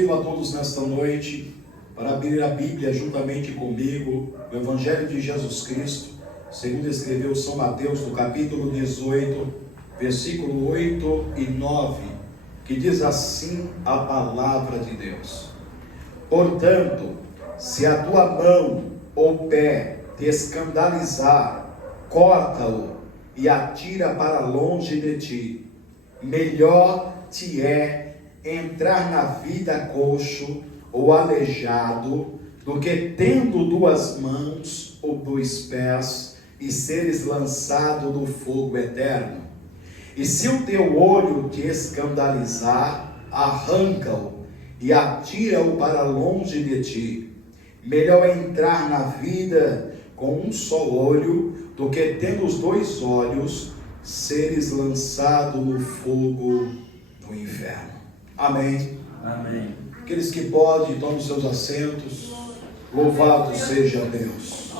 Convido a todos nesta noite para abrir a Bíblia juntamente comigo, o Evangelho de Jesus Cristo, segundo escreveu São Mateus, no capítulo 18, versículo 8 e 9, que diz assim a palavra de Deus: Portanto, se a tua mão ou pé te escandalizar, corta-o e atira para longe de ti. Melhor te é entrar na vida coxo ou aleijado, do que tendo duas mãos ou dois pés, e seres lançado no fogo eterno. E se o teu olho te escandalizar, arranca-o e atira-o para longe de ti. Melhor é entrar na vida com um só olho, do que tendo os dois olhos, seres lançado no fogo do inferno. Amém. Amém. Aqueles que podem, tomem seus assentos. Louvado seja Deus.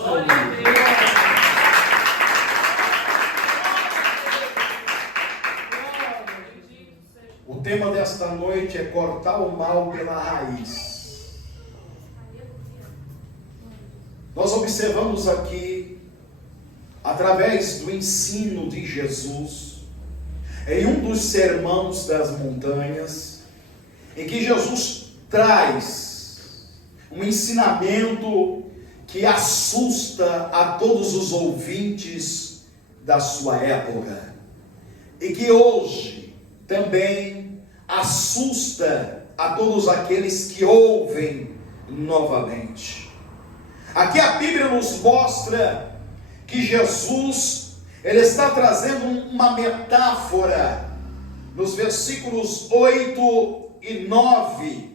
O tema desta noite é cortar o mal pela raiz. Nós observamos aqui, através do ensino de Jesus, em um dos sermões das montanhas, em que Jesus traz um ensinamento que assusta a todos os ouvintes da sua época, e que hoje também assusta a todos aqueles que ouvem novamente. Aqui a Bíblia nos mostra que Jesus, ele está trazendo uma metáfora nos versículos 8 e 9,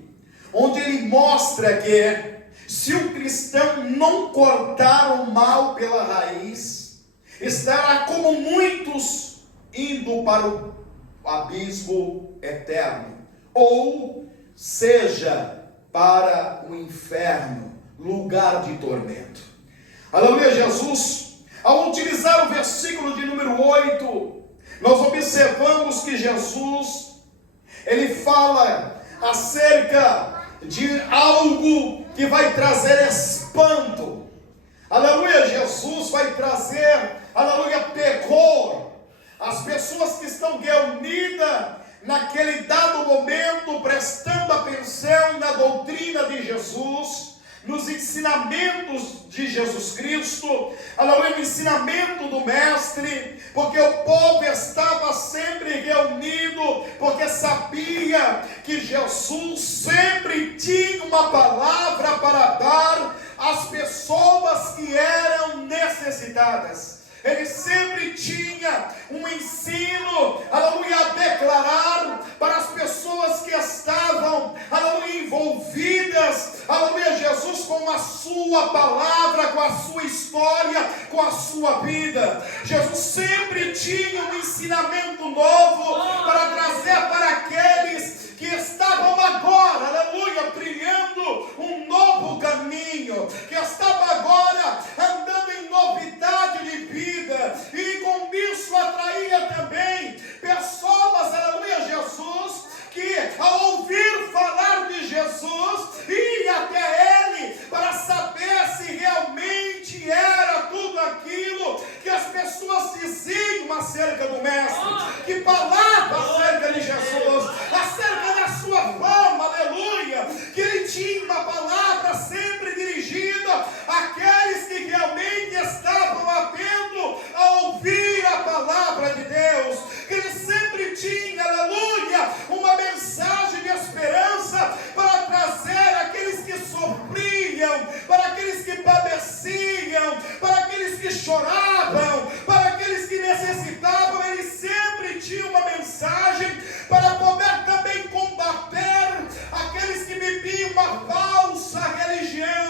onde ele mostra que se o cristão não cortar o mal pela raiz, estará como muitos indo para o abismo eterno, ou seja, para o inferno, lugar de tormento. Aleluia. Jesus, ao utilizar o versículo de número 8, nós observamos que Jesus, ele fala acerca de algo que vai trazer espanto. Aleluia. Jesus vai trazer, aleluia, terror. As pessoas que estão reunidas naquele dado momento, prestando atenção na doutrina de Jesus, nos ensinamentos de Jesus Cristo, aleluia, no ensinamento do Mestre, porque o povo estava sempre reunido, porque sabia que Jesus sempre tinha uma palavra para dar às pessoas que eram necessitadas. Ele sempre tinha um ensino, aleluia, a declarar para as pessoas que estavam, aleluia, envolvidas, aleluia, Jesus, com a sua palavra, com a sua história, com a sua vida. Jesus sempre tinha um ensinamento novo para trazer para aqueles que estavam agora, aleluia, trilhando um novo caminho, que estavam agora andando em novidade de vida, e com isso atraía também pessoas, aleluia, Jesus, que ao ouvir falar de Jesus, ia até ele para saber se realmente era tudo aquilo que as pessoas diziam acerca do Mestre, que falava acerca de Jesus, acerca da sua fama, aleluia, que ele tinha uma palavra sempre dirigida àqueles que realmente estavam atentos a ouvir a palavra de Deus, que ele sempre tinha, aleluia, uma mensagem de esperança para trazer aqueles que sofriam, para aqueles que padeciam, para aqueles que choravam, para aqueles que necessitavam. Ele sempre tinha uma mensagem para poder também combater aqueles que viviam uma falsa religião,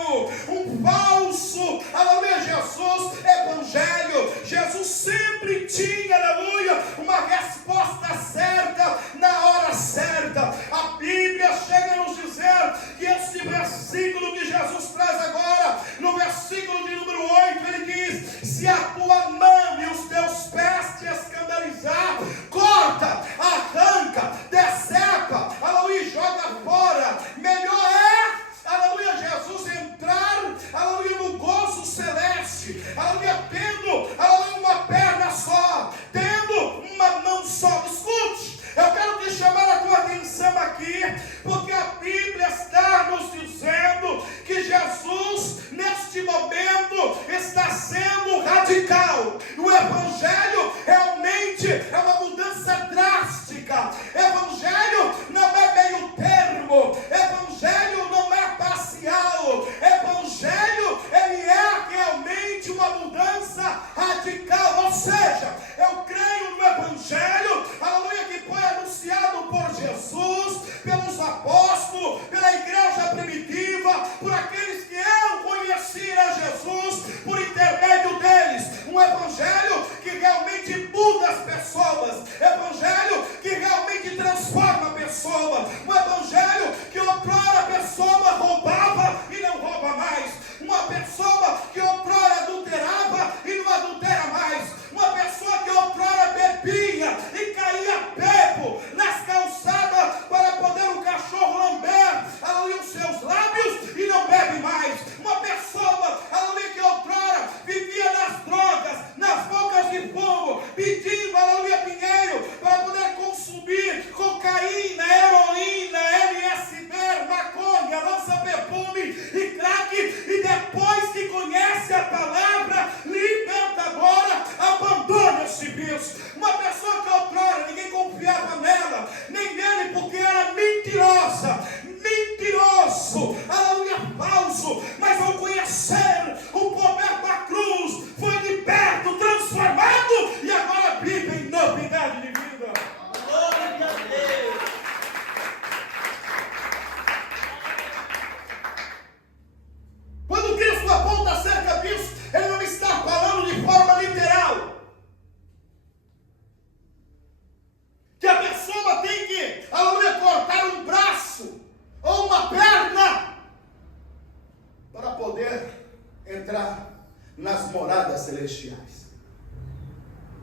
celestiais.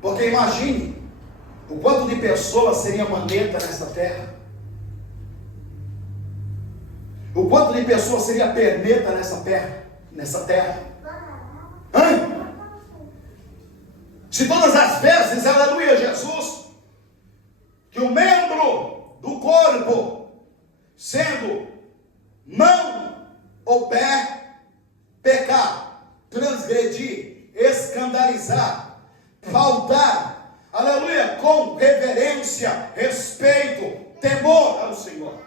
Porque imagine o quanto de pessoas seria maneta nessa terra. O quanto de pessoas seria perneta nessa terra. Se todas as vezes, aleluia, Jesus, que o membro do corpo, sendo mão ou pé, pecar, transgredir, escandalizar, faltar, aleluia, com reverência, respeito, temor ao Senhor.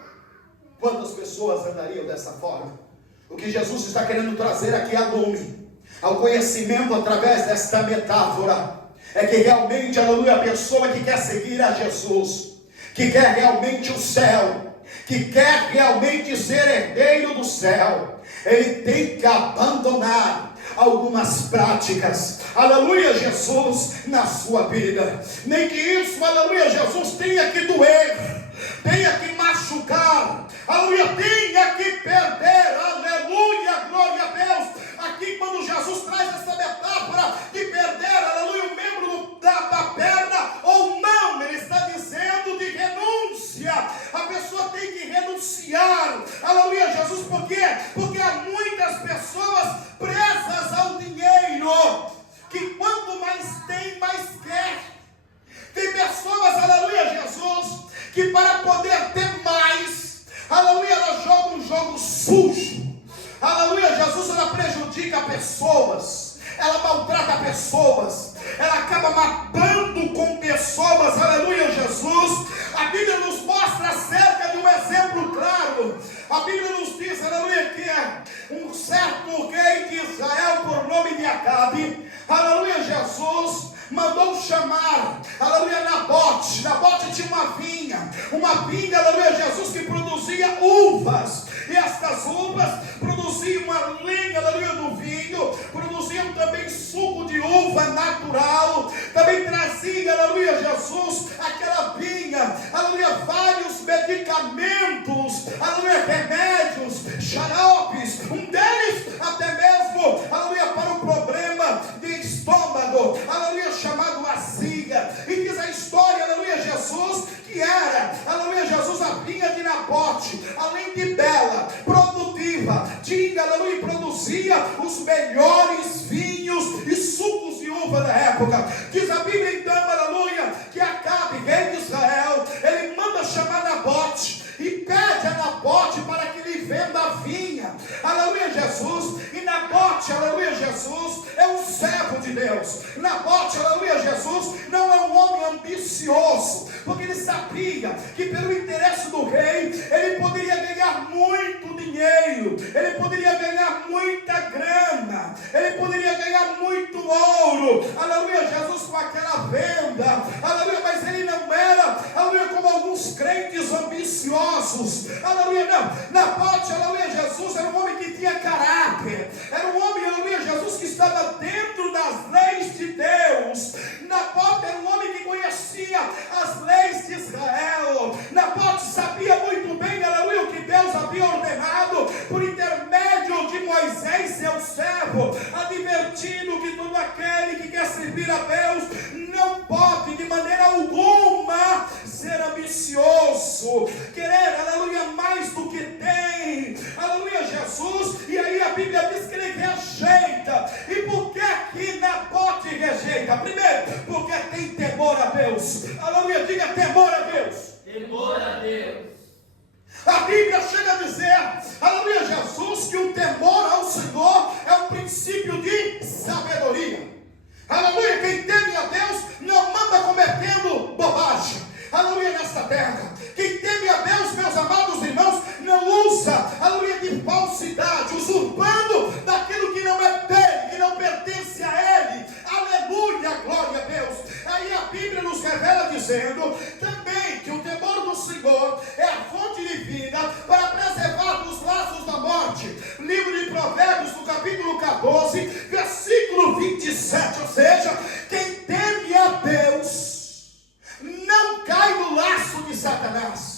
Quantas pessoas andariam dessa forma? O que Jesus está querendo trazer aqui a lume, ao conhecimento através desta metáfora, é que realmente, aleluia, a pessoa que quer seguir a Jesus, que quer realmente o céu, que quer realmente ser herdeiro do céu, ele tem que abandonar algumas práticas, aleluia, Jesus, na sua vida. Nem que isso, aleluia, Jesus, tenha que doer, tenha que machucar, aleluia, tenha que perder, aleluia, glória a Deus. Aqui quando Jesus traz essa metáfora de perder, aleluia, o membro da perna ou não, ele está dizendo de renúncia. A pessoa tem que renunciar, aleluia, Jesus, por quê? Porque há muitas pessoas presas ao dinheiro, que quanto mais tem, mais quer. Tem pessoas, aleluia, Jesus, que para poder ter mais, aleluia, ela joga um jogo sujo. Aleluia, Jesus, ela prejudica pessoas, ela maltrata pessoas, ela acaba matando com pessoas, aleluia, Jesus. A Bíblia nos mostra acerca de um exemplo claro. A Bíblia nos diz, aleluia, que um certo rei de Israel, por nome de Acabe, aleluia, Jesus, mandou chamar, aleluia, Nabote. Nabote tinha uma vinha, aleluia, Jesus, que produzia uvas, e estas uvas produziam uma linha, aleluia, do vinho, produziam também suco de uva natural, também trazia, aleluia, Jesus, aquela vinha, aleluia, vários medicamentos, aleluia, remédios, xaropes, um deles até mesmo, aleluia, para um problema de estômago, aleluia, chamado azia. E diz a história, aleluia, Jesus, que era, aleluia, Jesus, a vinha de Nabote, além de bela, produtiva, tinha, aleluia, produzia os melhores vinhos e sucos de uva da época. Diz a Bíblia então, aleluia, que Acabe, rei de Israel, ele manda chamar Nabote e pede a Nabote para que lhe venda a vinha, aleluia, Jesus. E Nabote, aleluia, Jesus, é um servo de Deus. Nabote, aleluia, Jesus, não é um homem ambicioso, porque ele sabia que pelo interesse do rei, ele poderia ganhar muito dinheiro, ele poderia ganhar muita grana, ele poderia ganhar muito ouro, aleluia, Jesus, com aquela venda, aleluia, mas ele não era, aleluia, como alguns crentes ambiciosos, aleluia, não. Nabote, aleluia, Jesus, era um homem que tinha caráter, era um homem, aleluia, Jesus, que estava dentro das leis de Deus. Nabote era um homem que conhecia as leis de Israel. Nabote sabia muito bem, aleluia, o que Deus havia ordenado por intermédio de Moisés, seu servo, advertindo que todo aquele que quer servir a Deus não pode de maneira alguma ser ambicioso, querer, aleluia, mais do que tem, aleluia, Jesus. E aí a Bíblia diz que ele rejeita. E por que aqui Nabote rejeita? Primeiro, porque tem temor a Deus. Aleluia, diga temor a Deus. Temor a Deus. A Bíblia chega a dizer, aleluia, Jesus, que o temor ao Senhor é um princípio de sabedoria. Aleluia, quem teme a Deus não anda cometendo bobagem, aleluia, nesta terra. Quem teme a Deus, meus amados irmãos, não usa, aleluia, de falsidade, usurpando daquilo que não é dele, que não pertence a ele. Aleluia, glória a Deus. Aí a Bíblia nos revela dizendo também que o temor do Senhor é a fonte de vida para preservar dos laços da morte. Livro de Provérbios, no capítulo 14, versículo 27, ou seja, quem teme a Deus não cai no laço de Satanás.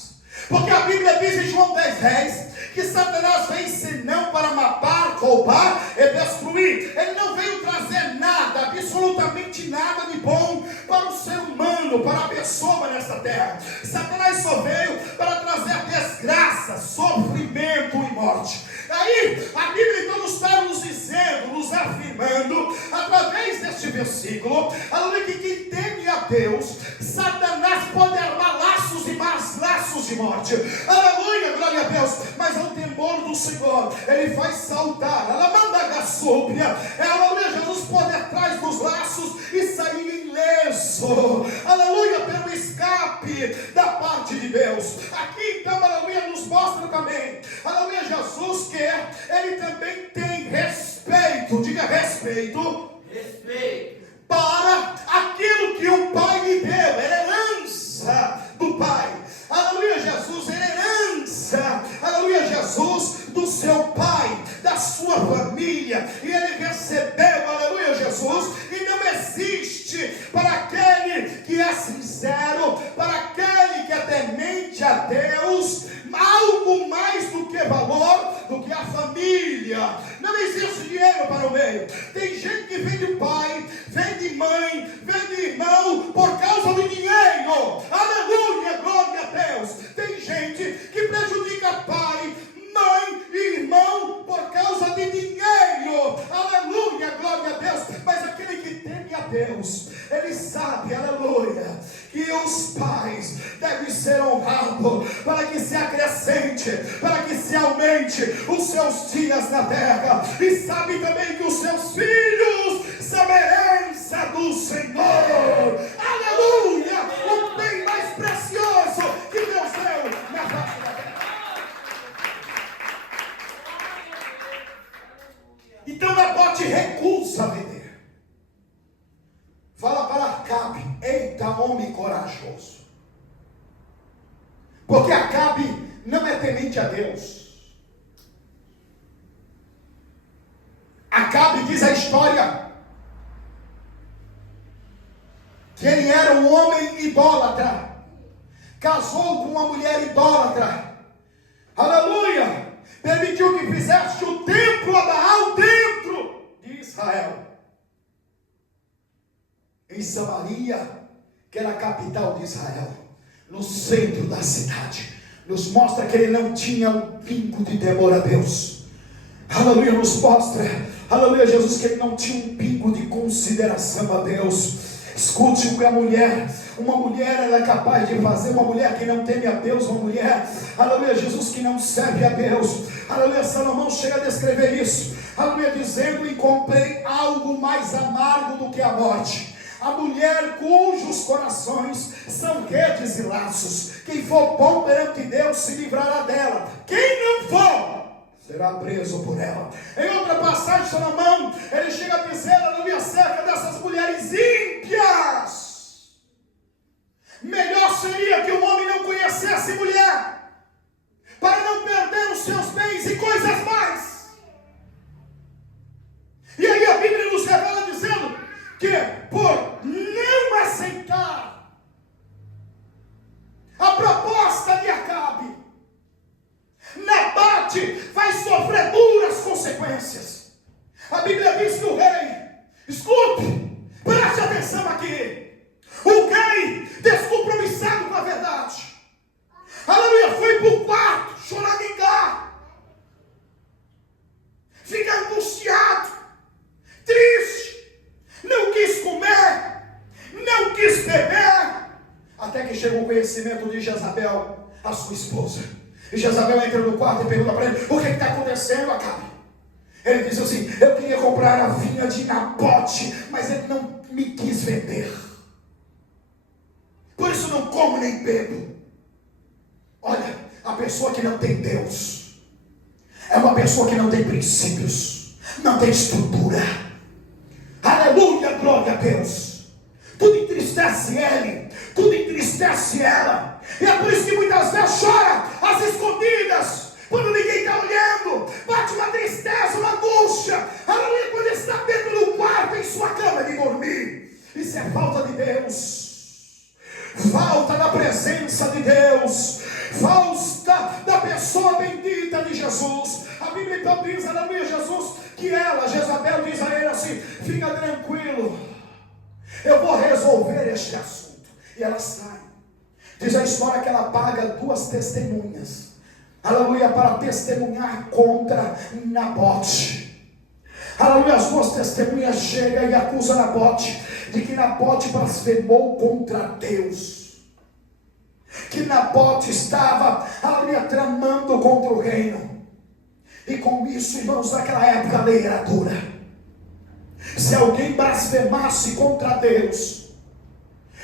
Porque a Bíblia diz em João 10:10 que Satanás vem senão para matar, roubar e destruir. Ele não veio trazer nada de absolutamente nada de bom para o ser humano, para a pessoa nesta terra. Satanás só veio para trazer desgraça, sofrimento e morte. Aí a Bíblia então está nos dizendo, nos afirmando, através deste versículo, aleluia, que quem teme a Deus, Satanás pode armar laços e mais laços de morte. Aleluia, glória a Deus. Mas ao temor do Senhor, ele faz saltar. Ela manda a gaçúbia. Aleluia, Jesus pode ir atrás dos laços e sair ileso. Aleluia, pelo escape da parte de Deus. Aqui então, aleluia, nos mostra também, aleluia, Jesus que ele também tem respeito. Diga respeito. Respeito. Para aquilo que o Pai lhe deu, herança do Pai. Aleluia, Jesus, herança, aleluia, Jesus, do seu Pai, da sua família. E ele recebeu, aleluia, Jesus. E não existe para aquele que é sincero, para aquele que é temente a Deus, algo mais do que valor, do que a família. Não existe dinheiro para o meio. Tem gente que vem de pai, vem de mãe, vem de irmão por causa do dinheiro. Aleluia, glória a Deus. Tem gente que prejudica pai, mãe e irmão por causa de dinheiro. Aleluia, glória a Deus. Mas aquele que teme a Deus, ele sabe, aleluia, que os pais devem ser honrados para que se acrescente, para que se aumente os seus dias na terra. E sabe também que os seus filhos são herança do Senhor. Aleluia, o bem mais precioso que Deus deu na face da terra. Então Nabote recusa vender. Fala para Acabe: eita, homem corajoso. Porque Acabe não é temente a Deus. Acabe, diz a história, que ele era um homem idólatra. Casou com uma mulher idólatra. Aleluia! Permitiu que fizesse o templo a Baal dentro de Israel. Em Samaria, que era a capital de Israel, no centro da cidade, nos mostra que ele não tinha um pingo de temor a Deus. Aleluia, nos mostra, aleluia, Jesus, que ele não tinha um pingo de consideração a Deus. Escute, uma mulher ela é capaz de fazer, uma mulher que não teme a Deus, uma mulher, aleluia, Jesus, que não serve a Deus. Aleluia, Salomão chega a descrever isso, aleluia, dizendo: encontrei algo mais amargo do que a morte, a mulher cujos corações são redes e laços. Quem for bom perante Deus se livrará dela, quem não for será preso por ela. Em outra passagem, Salomão, ele chega a dizer, aleluia, acerca dessas mulheres ímpias: melhor seria que o homem não conhecesse mulher, para não perder os seus bens e coisas mais. E aí a Bíblia nos revela dizendo que por não aceitar a proposta de Acabe, Nabote vai sofrer duras consequências. A Bíblia diz que o rei, escute, preste atenção aqui, o rei, descompromissado com a verdade, aleluia, foi para o quarto choramingar, fica angustiado, triste, não quis comer, não quis beber, até que chegou o conhecimento de Jezabel, a sua esposa. E Jezabel entra no quarto e pergunta para ele: o que está acontecendo, Acabe? Ele diz assim: eu queria comprar a vinha de Nabote, mas ele não me quis vender, por isso não como nem bebo. Olha, a pessoa que não tem Deus é uma pessoa que não tem princípios, não tem estrutura. Aleluia, glória a Deus. Tudo entristece ele, tudo entristece ela. E é por isso que muitas vezes chora às escondidas, quando ninguém está olhando. Bate uma tristeza, uma angústia, aleluia, quando está dentro do quarto, em sua cama de dormir. Isso é falta de Deus, falta da presença de Deus, falta da pessoa bendita de Jesus. A Bíblia então diz, aleluia, Jesus, que ela, Jezabel, diz a ele assim: fica tranquilo, Eu vou resolver este assunto. E ela sai. Diz a história que ela paga 2 testemunhas. Aleluia, para testemunhar contra Nabote. Aleluia, as 2 testemunhas chegam e acusam Nabote de que Nabote blasfemou contra Deus. Que Nabote estava, aleluia, tramando contra o reino. E com isso, irmãos, naquela época a lei era dura. Se alguém blasfemasse contra Deus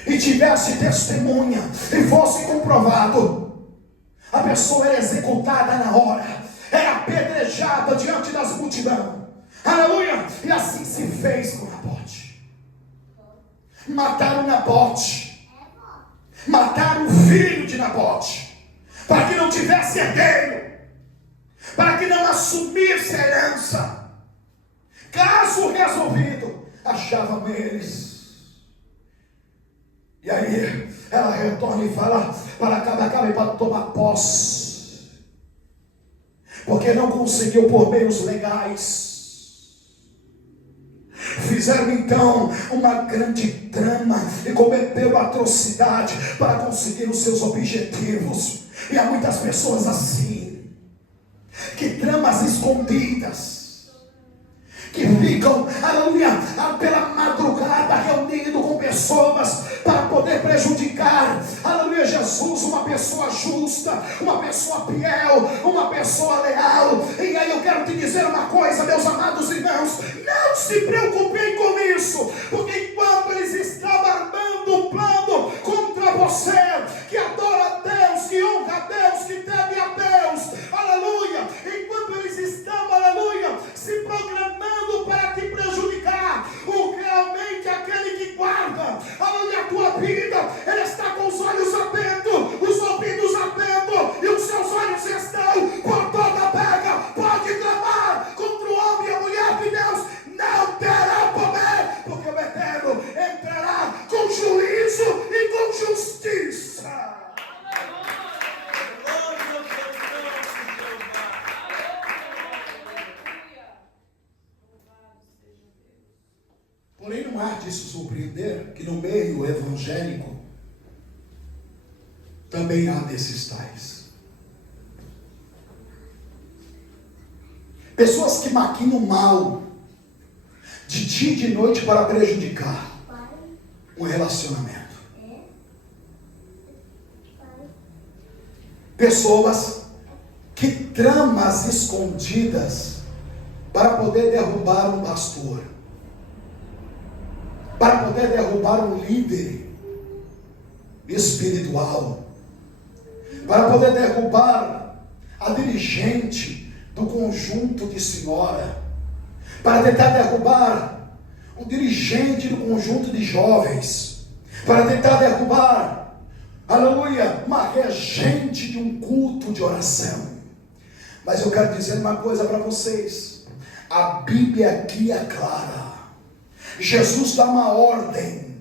e tivesse testemunha e fosse comprovado, a pessoa era executada na hora, era apedrejada diante das multidões. Aleluia! E assim se fez com Nabote. Mataram Nabote, mataram o filho de Nabote, para que não tivesse herdeiro, para que não assumisse a herança. Caso resolvido, achavam eles. E aí ela retorna e fala para Acabe para tomar posse, porque não conseguiu por meios legais. Fizeram então uma grande trama e cometeram atrocidade para conseguir os seus objetivos. E há muitas pessoas assim, que tramas escondidas, que ficam, aleluia, pela madrugada reunindo com pessoas para poder prejudicar, aleluia, Jesus, uma pessoa justa, uma pessoa fiel, uma pessoa leal. E aí eu quero te dizer uma coisa, meus amados irmãos, não se preocupem com isso, porque enquanto eles estavam armando um plano contra você, que adora a Deus, que honra a Deus, que teme a Deus, aleluia, enquanto eles estavam, aleluia, se programando para te prejudicar, realmente aquele que guarda, aleluia, a tua vida, ele está com os olhos abertos, os ouvidos abertos, e os seus olhos estão por toda pega. Pode clamar contra o homem e a mulher de Deus, não terá poder, porque o Eterno entrará com juízo e com justiça. Porém, não há de se surpreender que no meio evangélico também há desses tais. Pessoas que maquinam mal de dia e de noite para prejudicar um relacionamento. Pessoas que tramam as escondidas para poder derrubar um pastor, para poder derrubar um líder espiritual, para poder derrubar a dirigente do conjunto de senhora, para tentar derrubar o dirigente do conjunto de jovens, para tentar derrubar, aleluia, uma regente de um culto de oração. Mas eu quero dizer uma coisa para vocês, a Bíblia aqui é clara. Jesus dá uma ordem: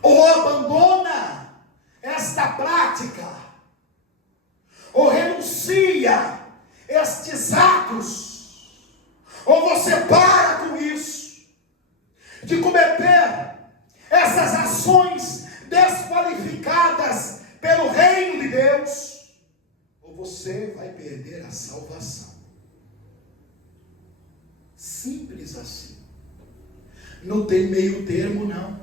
ou abandona esta prática, ou renuncia estes atos, ou você para com isso, de cometer essas ações desqualificadas pelo reino de Deus, ou você vai perder a salvação. Simples assim. Não tem meio termo, não.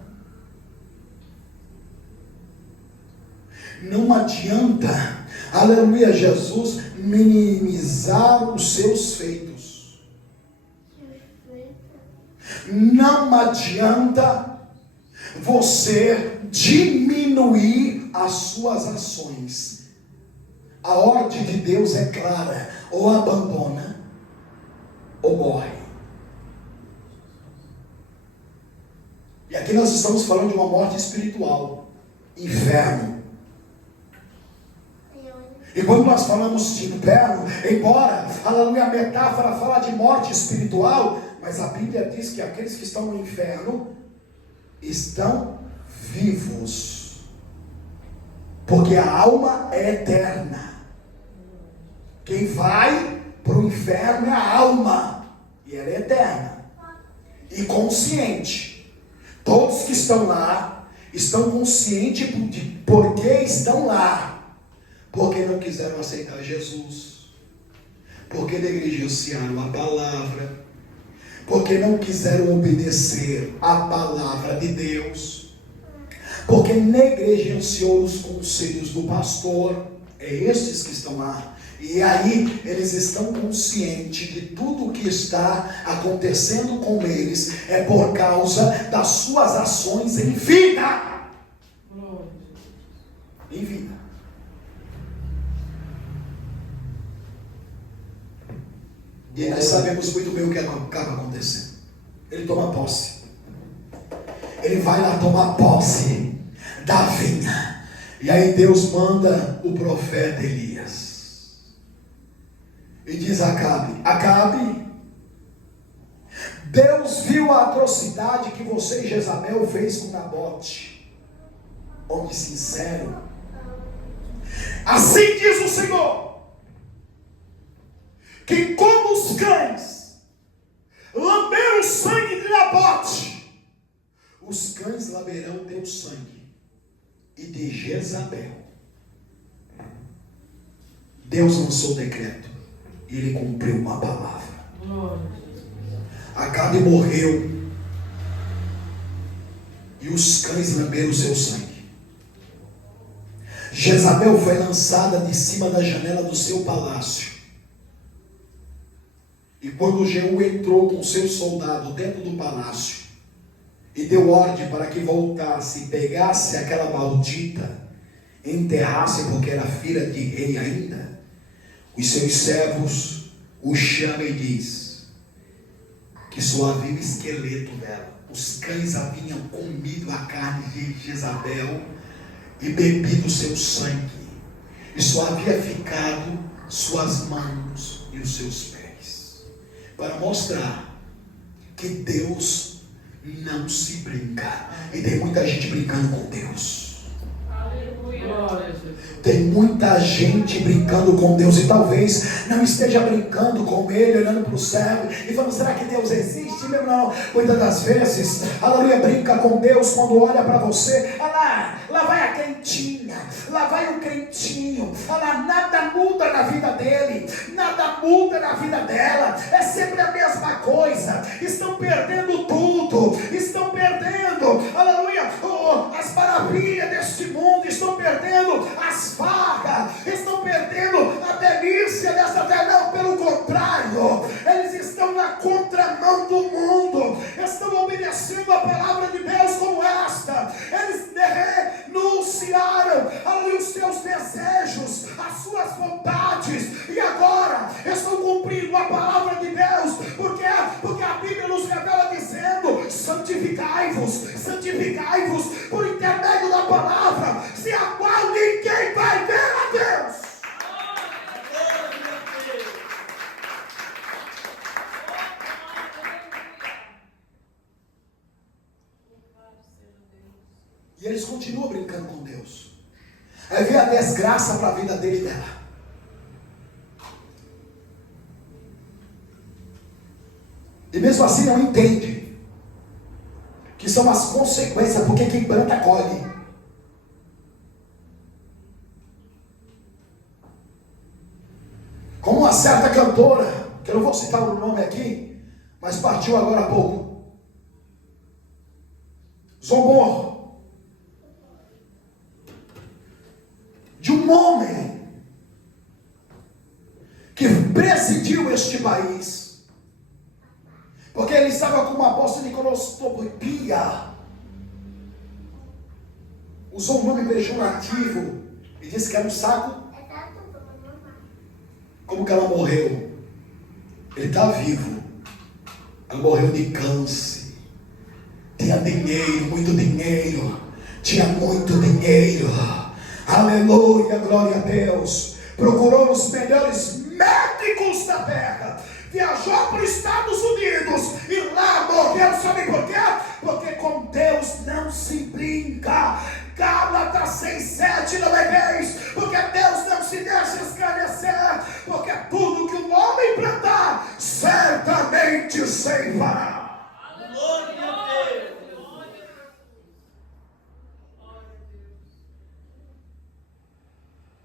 Não adianta, aleluia, Jesus minimizar os seus feitos. Não adianta você diminuir as suas ações. A ordem de Deus é clara: ou abandona ou morre. E aqui nós estamos falando de uma morte espiritual, inferno. E quando nós falamos de inferno, embora, aleluia, a metáfora fala de morte espiritual, mas a Bíblia diz que aqueles que estão no inferno estão vivos, porque a alma é eterna. Quem vai para o inferno é a alma, e ela é eterna e consciente. Todos que estão lá estão conscientes de por que estão lá. Porque não quiseram aceitar Jesus. Porque negligenciaram a palavra. Porque não quiseram obedecer a palavra de Deus. Porque negligenciou os conselhos do pastor. É estes que estão lá. E aí eles estão conscientes de tudo o que está acontecendo com eles é por causa das suas ações em vida. Em vida. E nós sabemos muito bem o que acaba acontecendo. Ele toma posse. Ele vai lá tomar posse da vinha. E aí Deus manda o profeta Elias. E diz a Acabe: Acabe, Deus viu a atrocidade que você e Jezabel fez com Nabote, homem sincero. Assim diz o Senhor, que como os cães lamberam o sangue de Nabote, os cães lamberão teu sangue e de Jezabel. Deus lançou o decreto e ele cumpriu uma palavra. Acabe morreu e os cães lamberam o seu sangue. Jezabel foi lançada de cima da janela do seu palácio. E quando Jeú entrou com seu soldado dentro do palácio e deu ordem para que voltasse e pegasse aquela maldita, enterrasse, porque era filha de rei ainda, os seus servos o chamam e diz que só havia o esqueleto dela. Os cães haviam comido a carne de Jezabel e bebido seu sangue, e só havia ficado suas mãos e os seus pés, para mostrar que Deus não se brinca. E tem muita gente brincando com Deus. Tem muita gente brincando com Deus e talvez não esteja brincando com Ele, olhando para o céu e falando: será que Deus existe? Não. Muitas das vezes, aleluia, brinca com Deus quando olha para você. Lá vai a crentinha, lá vai o crentinho, nada muda na vida dele, nada muda na vida dela, é sempre a mesma coisa. Estão perdendo tudo, estão perdendo, aleluia, as maravilhas deste mundo, estão perdendo as farras, estão perdendo a delícia dessa terra. Não, pelo contrário, eles estão na contramão do mundo, estão obedecendo a palavra de Deus como esta. Eles renunciaram aos seus desejos, às suas vontades, e agora estão cumprindo a palavra de Deus. Porque a Bíblia nos revela dizendo: santificai-vos por intermédio da palavra, sem a qual ninguém vai ver a Deus. E eles continuam brincando com Deus. Aí vem a desgraça para a vida dele e dela. E mesmo assim não entende que são as consequências, porque quem planta colhe. Como uma certa cantora, que eu não vou citar o nome aqui, mas partiu agora há pouco, zombou de um homem que presidiu este país, porque ele estava com uma bolsa de colostopia, usou um nome pejorativo e disse que era um saco. Como que ela morreu? Ele está vivo. Ela morreu de câncer. Tinha dinheiro, muito dinheiro. Tinha muito dinheiro. Aleluia, glória a Deus. Procurou os melhores médicos da terra. Viajou para os Estados Unidos e lá morreu. Sabe por quê? Porque com Deus não se brinca. Gálatas 6:7 não é vez. Porque Deus não se deixa escarnecer. Porque tudo que o homem plantar, certamente ceifará.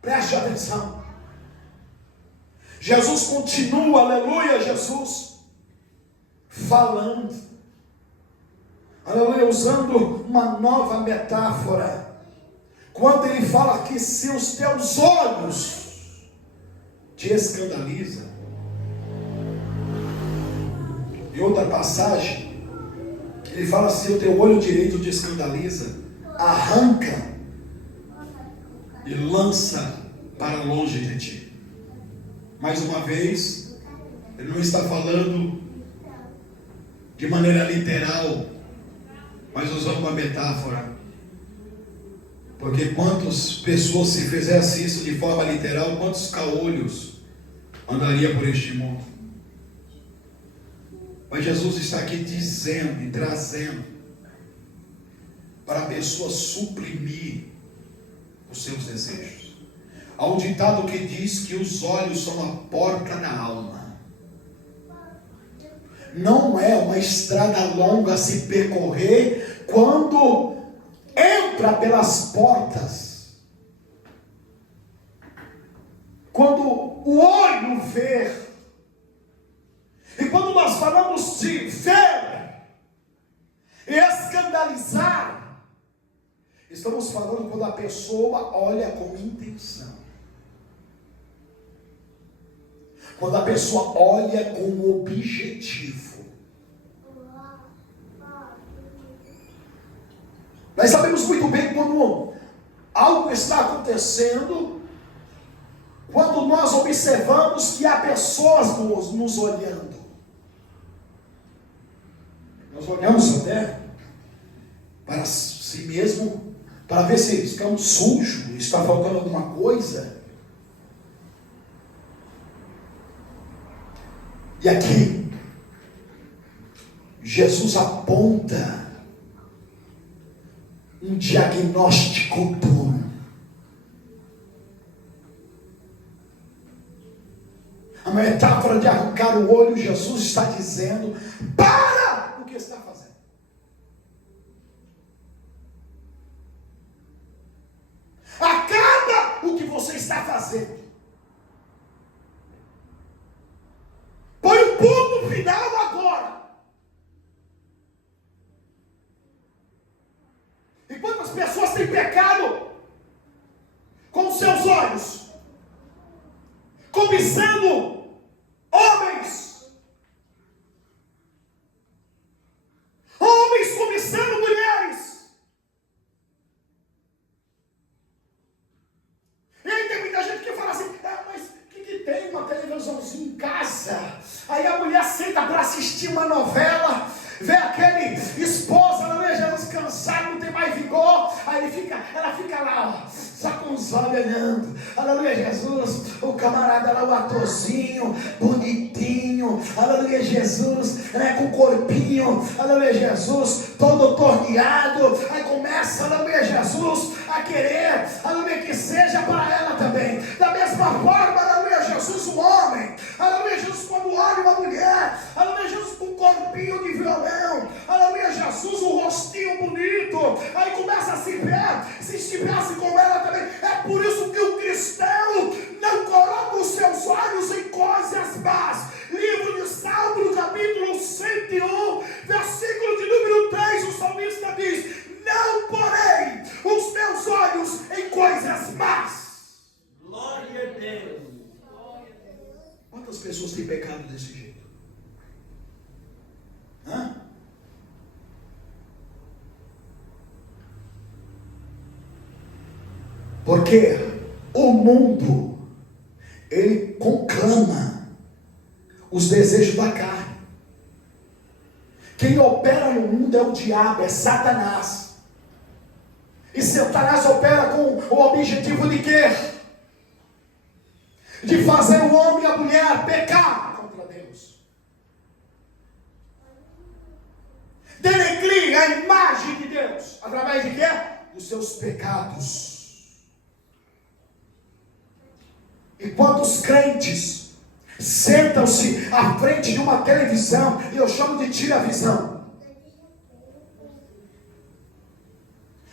Preste atenção. Jesus continua, aleluia, Jesus, falando, aleluia, usando uma nova metáfora. Quando ele fala que se os teus olhos te escandalizam, em outra passagem, ele fala: se o teu olho direito te escandaliza, arranca e lança para longe de ti. Mais uma vez, ele não está falando de maneira literal, mas usando uma metáfora. Porque quantas pessoas, se fizessem isso de forma literal, quantos caolhos andariam por este mundo? Mas Jesus está aqui dizendo e trazendo para a pessoa suprimir os seus desejos. Há um ditado que diz que os olhos são a porta da alma. Não é uma estrada longa a se percorrer quando entra pelas portas. Quando o olho vê. E quando nós falamos de ver e escandalizar, estamos falando quando a pessoa olha com intenção. Quando a pessoa olha com objetivo. Nós sabemos muito bem quando algo está acontecendo, quando nós observamos que há pessoas nos olhando. Nós olhamos até para si mesmo, para ver se estamos sujos, está faltando alguma coisa. E aqui, Jesus aponta um diagnóstico puro. A metáfora de arrancar o olho, Jesus está dizendo: para o que está fazendo. Acaba o que você está fazendo. Põe um ponto final agora. E quantas pessoas têm pecado com os seus olhos, cobiçando homens cobiçando mulheres. E aí tem muita gente que fala assim: mas o que tem uma televisãozinha em casa? Aí a mulher senta para assistir uma novela, vê aquele esposo, aleluia, Jesus, cansado, não tem mais vigor. Aí ela fica lá, ó, só com os olhos olhando, aleluia, Jesus, o camarada lá, o atorzinho, bonitinho, aleluia, Jesus, com corpinho, aleluia, Jesus, todo torneado. Aí começa, aleluia, Jesus, a querer, aleluia, que seja para ela também. Da mesma forma, aleluia, Jesus, o homem, aleluia, Jesus, quando olha uma mulher, aleluia, Jesus, com um corpinho de violão, aleluia, Jesus, um rostinho bonito, aí começa a se ver, se estivesse com ela também. É por isso que o cristão não coloca os seus olhos em coisas más. Livro de Salmo, no capítulo 101, versículo de número 3, o salmista diz: não porei os meus olhos em coisas más. Glória a Deus. Quantas pessoas têm pecado desse jeito? Porque o mundo, ele conclama os desejos da carne. Quem opera no mundo é o diabo, é Satanás. E Satanás opera com o objetivo de quê? De fazer o homem e a mulher pecar contra Deus. Denegrir a imagem de Deus. Através de quê? Dos seus pecados. E quantos crentes sentam-se à frente de uma televisão, e eu chamo de tira-visão.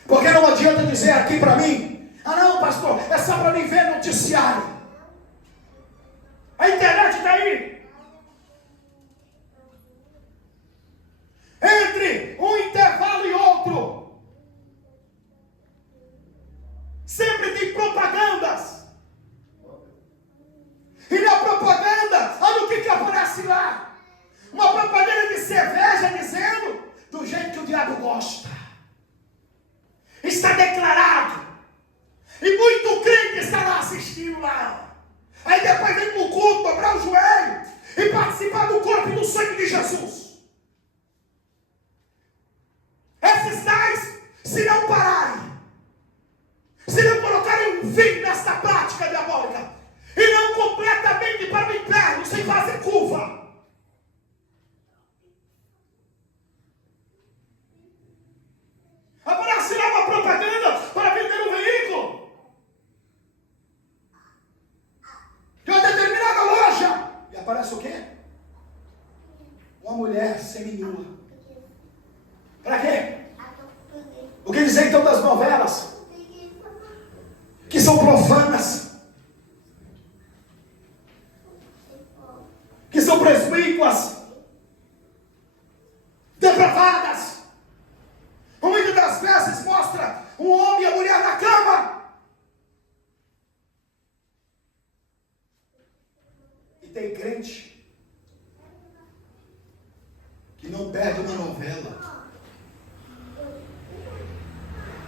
Porque não adianta dizer aqui para mim: não, Não, pastor, é só para mim ver noticiário. A internet está aí. Entre um intervalo e outro, sempre tem propagandas. E na propaganda, olha o que aparece lá. Uma propaganda de cerveja dizendo do jeito que o diabo gosta. Está declarado. E muito crente está lá assistindo lá. Aí depois vem para o culto, dobrar o joelho e participar do corpo e do sangue de Jesus. Esses tais, se não pararem, se não colocarem um fim nesta prática diabólica, e não completamente para o inferno, sem fazer curva, aparecerá uma propaganda para vender um veículo de uma determinada loja, e aparece o quê? Uma mulher seminua. Para quê? O que dizer então das novelas? Que são profanas, que são presbíquas, depravadas. Muitas das vezes mostra um homem e a mulher na cama. E tem crente que não perde uma novela.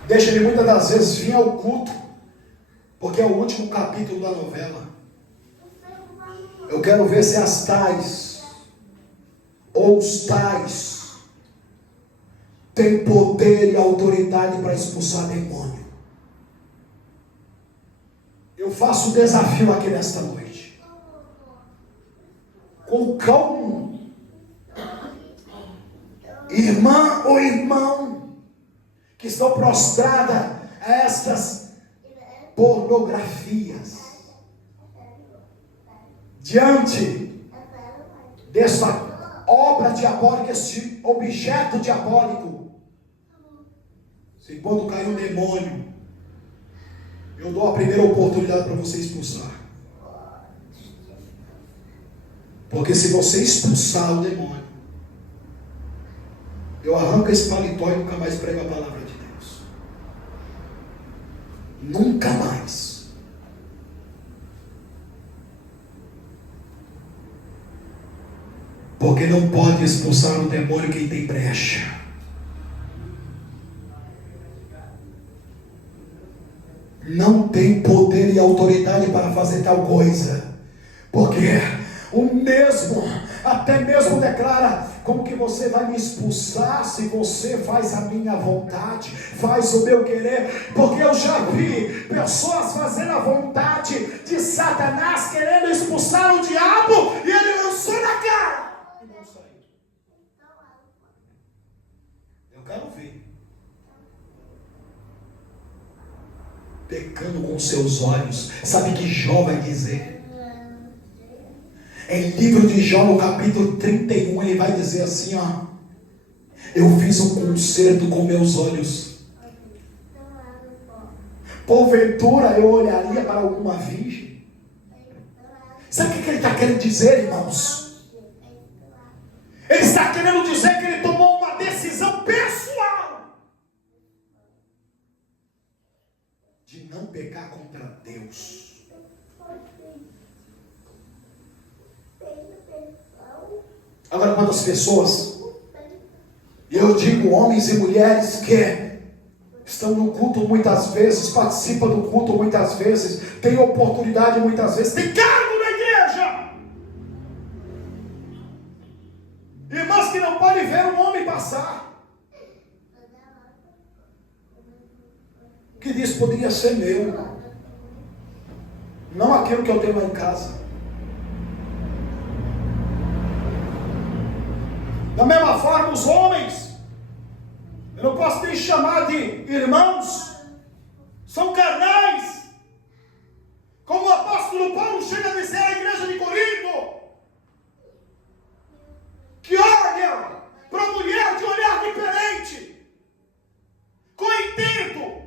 Deixa ele muitas das vezes vir ao culto, porque é o último capítulo da novela. Eu quero ver se as tais ou os tais têm poder e autoridade para expulsar demônio. Eu faço um desafio aqui nesta noite. Qualquer um, irmã ou irmão, que estão prostrada a estas pornografias, diante desta obra diabólica, este objeto diabólico, se quando cair um demônio, eu dou a primeira oportunidade para você expulsar. Porque se você expulsar o demônio, eu arranco esse paletó e nunca mais prego a palavra de Deus. Nunca mais. Porque não pode expulsar o demônio quem tem brecha. Não tem poder e autoridade para fazer tal coisa. Porque o mesmo, até mesmo declara: como que você vai me expulsar se você faz a minha vontade, faz o meu querer? Porque eu já vi pessoas fazendo a vontade de Satanás, querendo expulsar o diabo, e ele lançou na cara e não saiu. Eu quero ver. Pecando com seus olhos. Sabe que Jó vai dizer? Em livro de Jó, no capítulo 31, ele vai dizer assim, ó: eu fiz um concerto com meus olhos. Porventura eu olharia para alguma virgem? Sabe o que ele está querendo dizer, irmãos? Ele está querendo dizer que ele tomou uma decisão pessoal de não pecar contra Deus. Agora, quantas pessoas, e eu digo homens e mulheres que estão no culto muitas vezes, participam do culto muitas vezes, têm oportunidade muitas vezes, têm cargo na igreja, irmãs que não podem ver um homem passar, que diz: poderia ser meu, não aquilo que eu tenho lá em casa. Da mesma forma, os homens, eu não posso nem chamar de irmãos, são carnais. Como o apóstolo Paulo chega a dizer à igreja de Corinto, que olha para a mulher de olhar diferente, com intento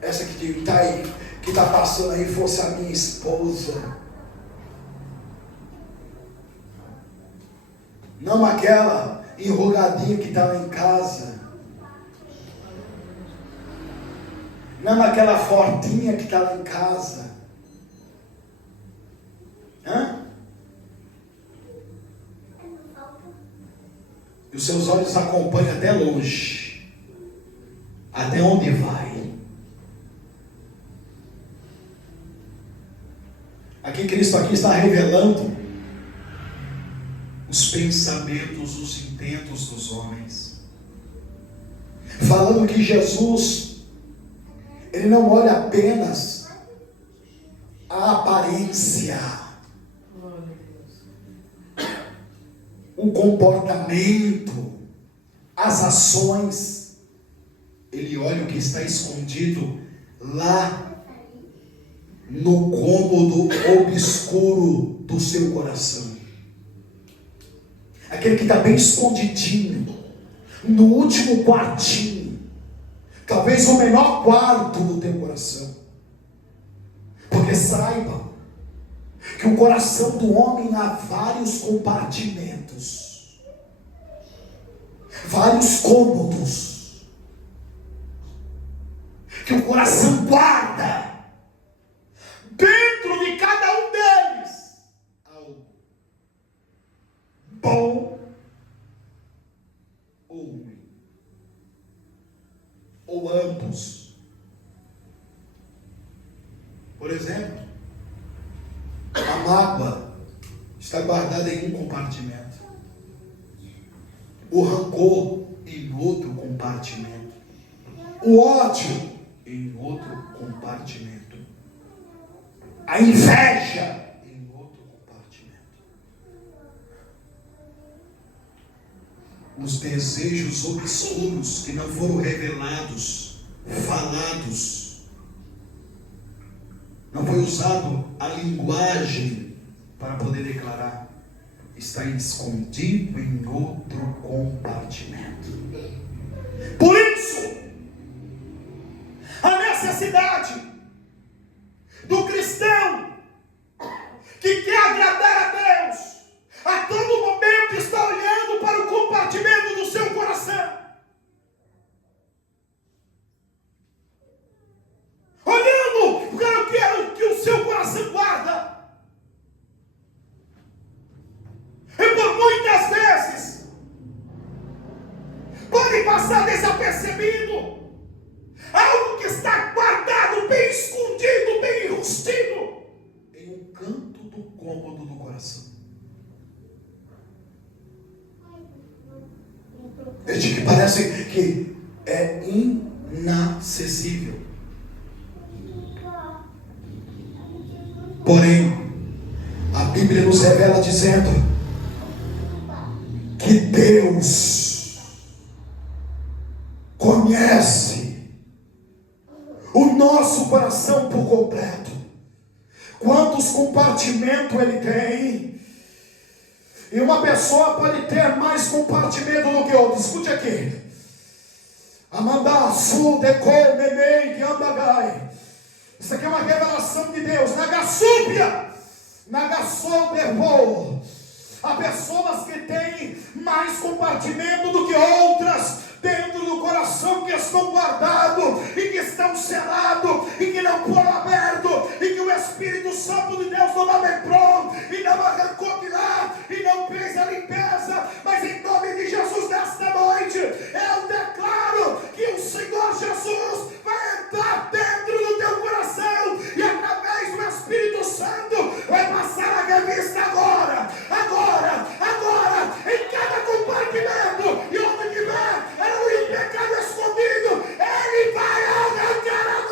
essa que está aí, que está passando aí, fosse a minha esposa. Não aquela enrugadinha que está lá em casa. Não aquela fortinha que está lá em casa. E os seus olhos acompanham até longe. Até onde vai? Aqui Cristo aqui está revelando os pensamentos, os intentos dos homens. Falando que Jesus, Ele não olha apenas a aparência, o comportamento, as ações. Ele olha o que está escondido lá no cômodo obscuro do seu coração. Aquele que está bem escondidinho, no último quartinho, talvez o menor quarto do teu coração. Porque saiba que o coração do homem há vários compartimentos, vários cômodos, que o coração guarda dentro de cada um deles algo bom ou ruim, ou ambos. Por exemplo, a mágoa está guardada em um compartimento, o rancor em outro compartimento, o ódio em outro compartimento, a inveja em outro compartimento, os desejos obscuros que não foram revelados, falados, não foi usado a linguagem para poder declarar, está escondido em outro compartimento. Por isso, a necessidade do cristão que quer agradar a Deus, a todo momento está olhando para o compartimento do seu coração, olhando para o que o seu coração guarda. E por muitas vezes pode passar desapercebido algo que está guardado, bem escondido, bem enrustido em um canto do cômodo do coração. Este que parece que é inacessível. Porém, a Bíblia nos revela dizendo que Deus conhece o nosso coração por completo. Quantos compartimentos ele tem? E uma pessoa pode ter mais compartimento do que outra. Escute aqui. Amanda, sul, decor, neném, andagai. Isso aqui é uma revelação de Deus. Nagasúbia, Nagasobebô. Há pessoas que têm mais compartimento do que outras dentro do coração, que estão guardados e que estão selados e que não foram abertos e que o Espírito Santo de Deus não alegrou e não arrancou de lá e não fez a limpeza. Mas em nome de Jesus, nesta noite eu declaro que o Senhor Jesus vai entrar dentro do teu coração e através do Espírito Santo vai passar a revista agora, em cada compartimento, e onde tiver era um pecado escondido, ele vai arrancar agora.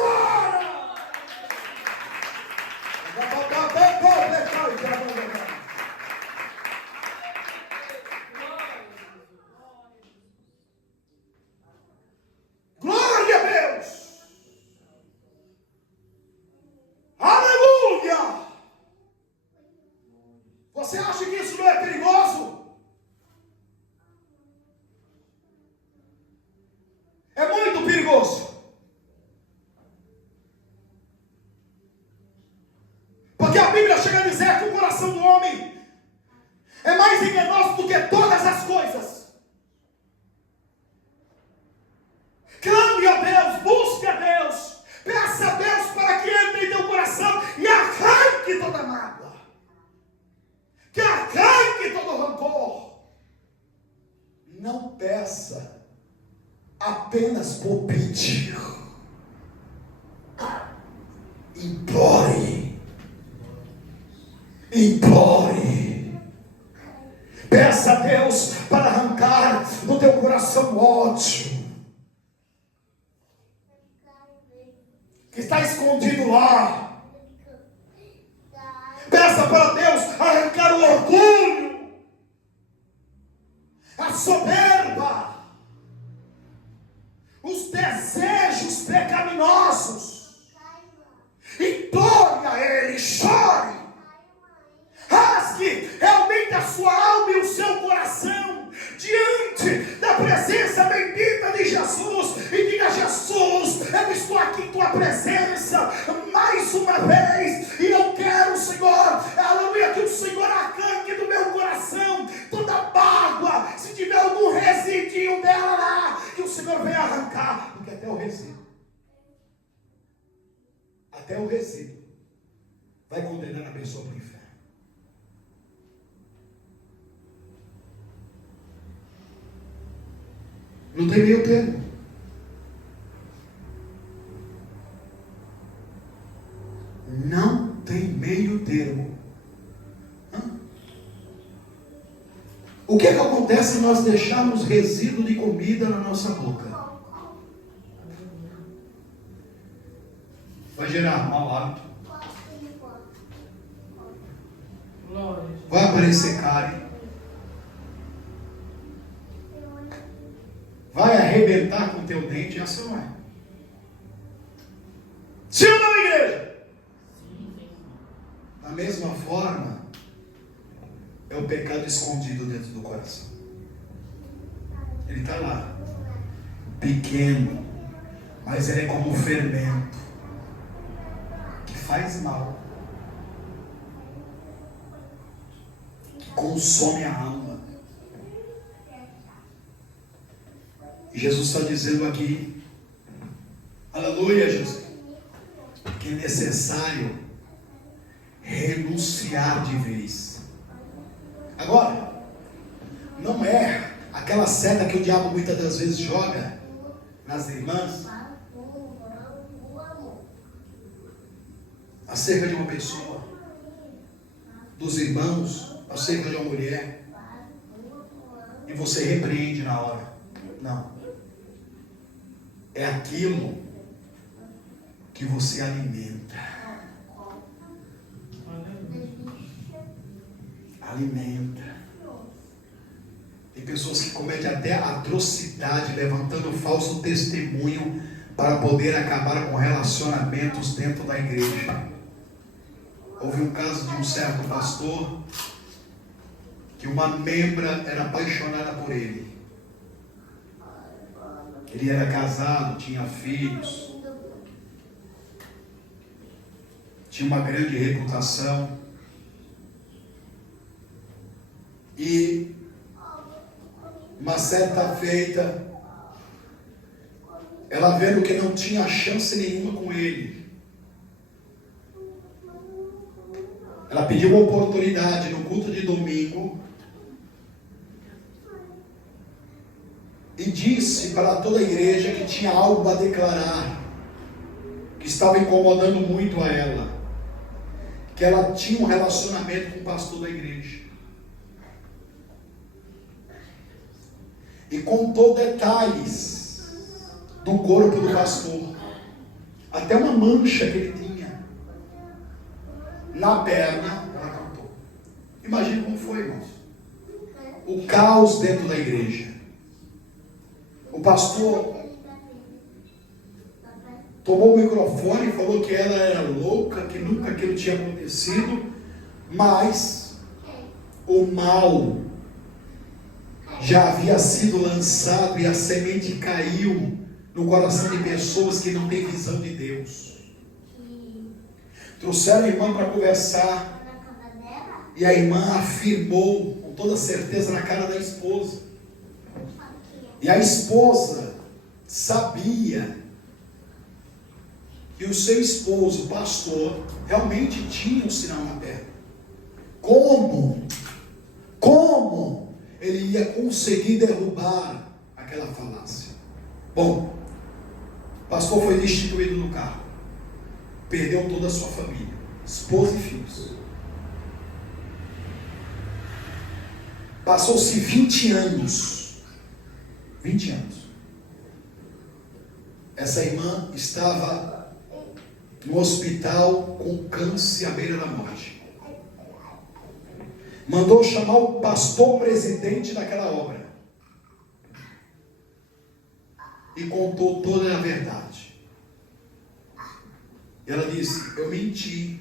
coração do homem é mais enganoso do que todas as coisas. Clame a Deus, busque a Deus, peça a Deus para que entre em teu coração e arranque toda mágoa, que arranque todo rancor. Não peça apenas por pedir. Implore. Implore. Peça a Deus para arrancar do teu coração ódio que está escondido lá. Peça para Deus arrancar o orgulho, a soberba, os desejos pecaminosos. Implore a Ele, chore, rasgue realmente a sua alma e o seu coração diante da presença bendita de Jesus e diga: Jesus, eu estou aqui em tua presença mais uma vez e eu quero, Senhor, aleluia, que o Senhor arranque do meu coração toda mágoa, se tiver algum residinho dela lá, que o Senhor venha arrancar, porque até o resíduo vai condenar a pessoa para o inferno. Não tem meio termo. Não tem meio termo. O que acontece se nós deixarmos resíduo de comida na nossa boca? Vai gerar mau hábito. Vai aparecer cárie. Vai arrebentar com o teu dente, essa não é. Sim ou não, igreja? Da mesma forma, é o pecado escondido dentro do coração. Ele está lá, pequeno, mas ele é como um fermento que faz mal, que consome a alma. E Jesus está dizendo aqui, aleluia, Jesus, que é necessário renunciar de vez. Agora, não é aquela seta que o diabo muitas das vezes joga nas irmãs acerca de uma pessoa, dos irmãos, acerca de uma mulher, e você repreende na hora. Não. É aquilo que você alimenta. Alimenta. Tem pessoas que cometem até atrocidade, levantando falso testemunho para poder acabar com relacionamentos dentro da igreja. Houve um caso de um certo pastor que uma membra era apaixonada por ele. Ele era casado, tinha filhos, tinha uma grande reputação. E uma certa feita, ela vendo que não tinha chance nenhuma com ele, ela pediu uma oportunidade no culto de domingo e disse para toda a igreja que tinha algo a declarar, que estava incomodando muito a ela, que ela tinha um relacionamento com o pastor da igreja. E contou detalhes do corpo do pastor, até uma mancha que ele tinha na perna, ela contou. Imagina como foi, irmãos, o caos dentro da igreja. O pastor tomou o microfone e falou que ela era louca, que nunca aquilo tinha acontecido, mas o mal já havia sido lançado e a semente caiu no coração de pessoas que não têm visão de Deus. Trouxeram a irmã para conversar E a irmã afirmou com toda certeza na cara da esposa. E a esposa sabia que o seu esposo, o pastor, realmente tinha um sinal na perna. Como ele ia conseguir derrubar aquela falácia? Bom, o pastor foi destituído do cargo, perdeu toda a sua família, esposa e filhos. Passou-se 20 anos. 20 anos. Essa irmã estava no hospital com câncer à beira da morte. Mandou chamar o pastor presidente daquela obra. E contou toda a verdade. E ela disse: eu menti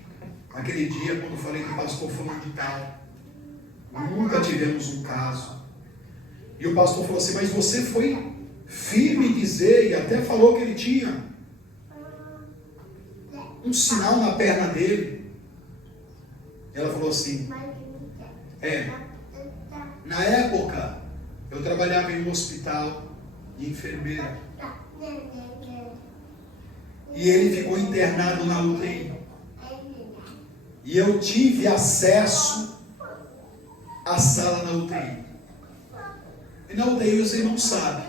naquele dia quando falei que o pastor falou de tal. Nunca tivemos um caso. E o pastor falou assim: mas você foi firme em dizer, e até falou que ele tinha um sinal na perna dele. Ela falou assim: na época eu trabalhava em um hospital de enfermeira, e ele ficou internado na UTI, e eu tive acesso à sala na UTI. E na UTI você não sabe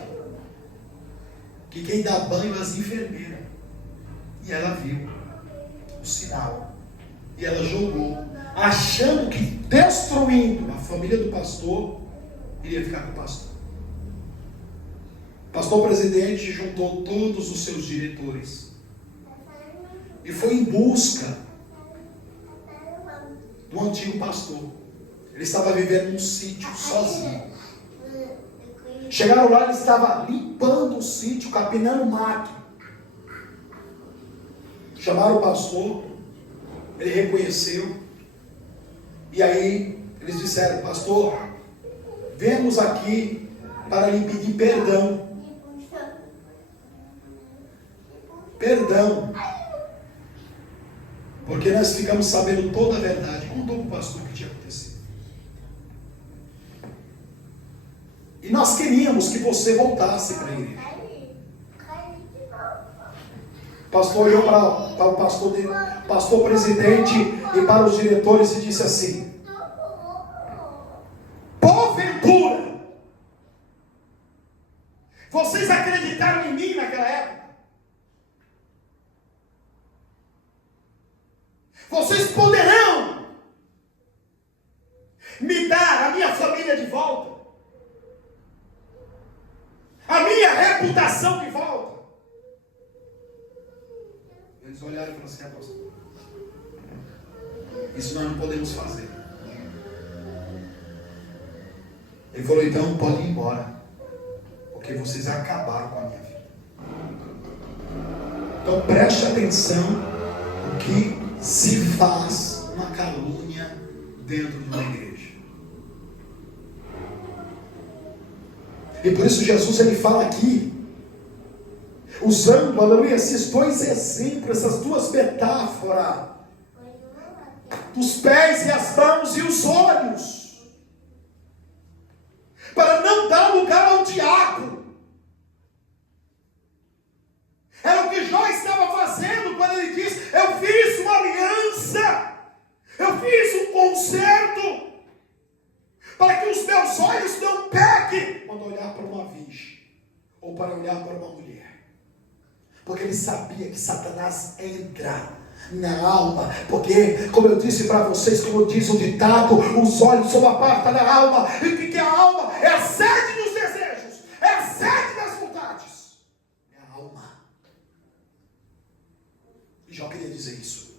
que quem dá banho é as enfermeiras. E ela viu o sinal. E ela jogou, achando que destruindo a família do pastor, iria ficar com o pastor. O pastor presidente juntou todos os seus diretores e foi em busca do antigo pastor. Ele estava vivendo num sítio sozinho. Chegaram lá, ele estava limpando o sítio, capinando o mato. Chamaram o pastor, ele reconheceu. E aí eles disseram: pastor, viemos aqui para lhe pedir perdão. Perdão. Porque nós ficamos sabendo toda a verdade. Contou para o pastor o que tinha acontecido. E nós queríamos que você voltasse para a igreja. O pastor olhou para o pastor presidente e para os diretores e disse assim: porventura, vocês acreditaram em mim naquela época? Vocês poderão me dar a minha família de volta? A minha reputação de volta? Eles olharam e falaram assim: apóstolo, isso nós não podemos fazer. Ele falou: então pode ir embora, porque vocês acabaram com a minha vida. Então preste atenção o que se faz uma calúnia dentro de uma igreja. E por isso Jesus ele fala aqui, usando, aleluia, esses dois exemplos, essas duas metáforas, dos pés e as mãos e os olhos, para não dar lugar ao diabo. Era o que Jó estava fazendo quando ele diz: eu fiz uma aliança, eu fiz um concerto, para que os meus olhos não pequem quando olhar para uma virgem, ou para olhar para uma mulher. Porque ele sabia que Satanás entra na alma, porque, como eu disse para vocês, como diz o ditado, os olhos são a parte da alma. E o que é a alma? É a sede dos desejos, é a sede das vontades, é a alma. E Jó queria dizer isso,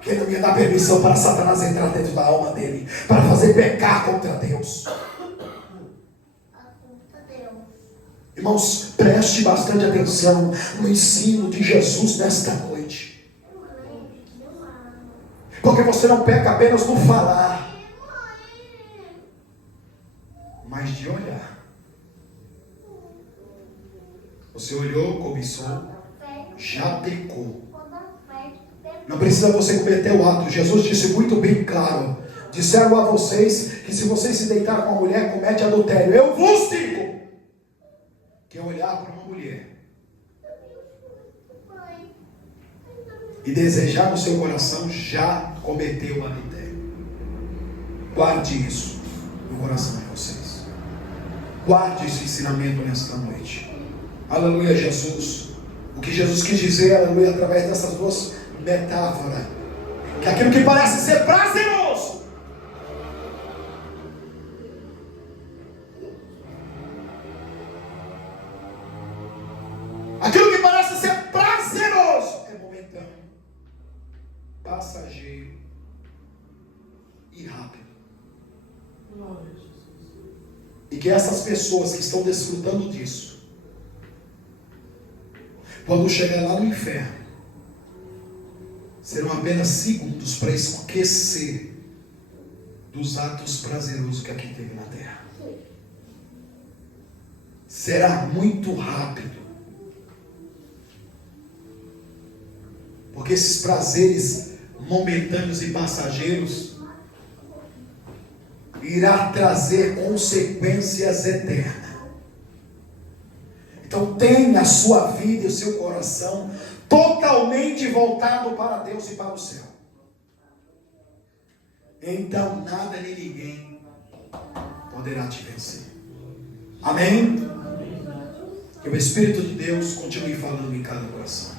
que ele não ia dar permissão para Satanás entrar dentro da alma dele, para fazer pecar contra Deus. Irmãos, preste bastante atenção no ensino de Jesus nesta noite, porque você não peca apenas no falar, mas de olhar. Você olhou, cobiçou, já pecou. Não precisa você cometer o ato. Jesus disse muito bem claro, Disseram a vocês que se vocês se deitar com uma mulher, comete adultério. Eu vos digo que olhar para uma mulher e desejar no seu coração já cometeu adultério. Guarde isso no coração de vocês. Guarde esse ensinamento nesta noite. Aleluia, Jesus. O que Jesus quis dizer, aleluia, através dessas duas metáforas, que aquilo que parece ser prazeroso, aquilo que parece ser prazeroso é momentâneo, passageiro e rápido. E que essas pessoas que estão desfrutando disso, quando chegar lá no inferno, serão apenas segundos para esquecer dos atos prazerosos que aqui teve na terra. Será muito rápido. Porque esses prazeres momentâneos e passageiros irá trazer consequências eternas. Então tenha a sua vida e o seu coração totalmente voltado para Deus e para o céu. Então nada nem ninguém poderá te vencer. Amém? Que o Espírito de Deus continue falando em cada coração.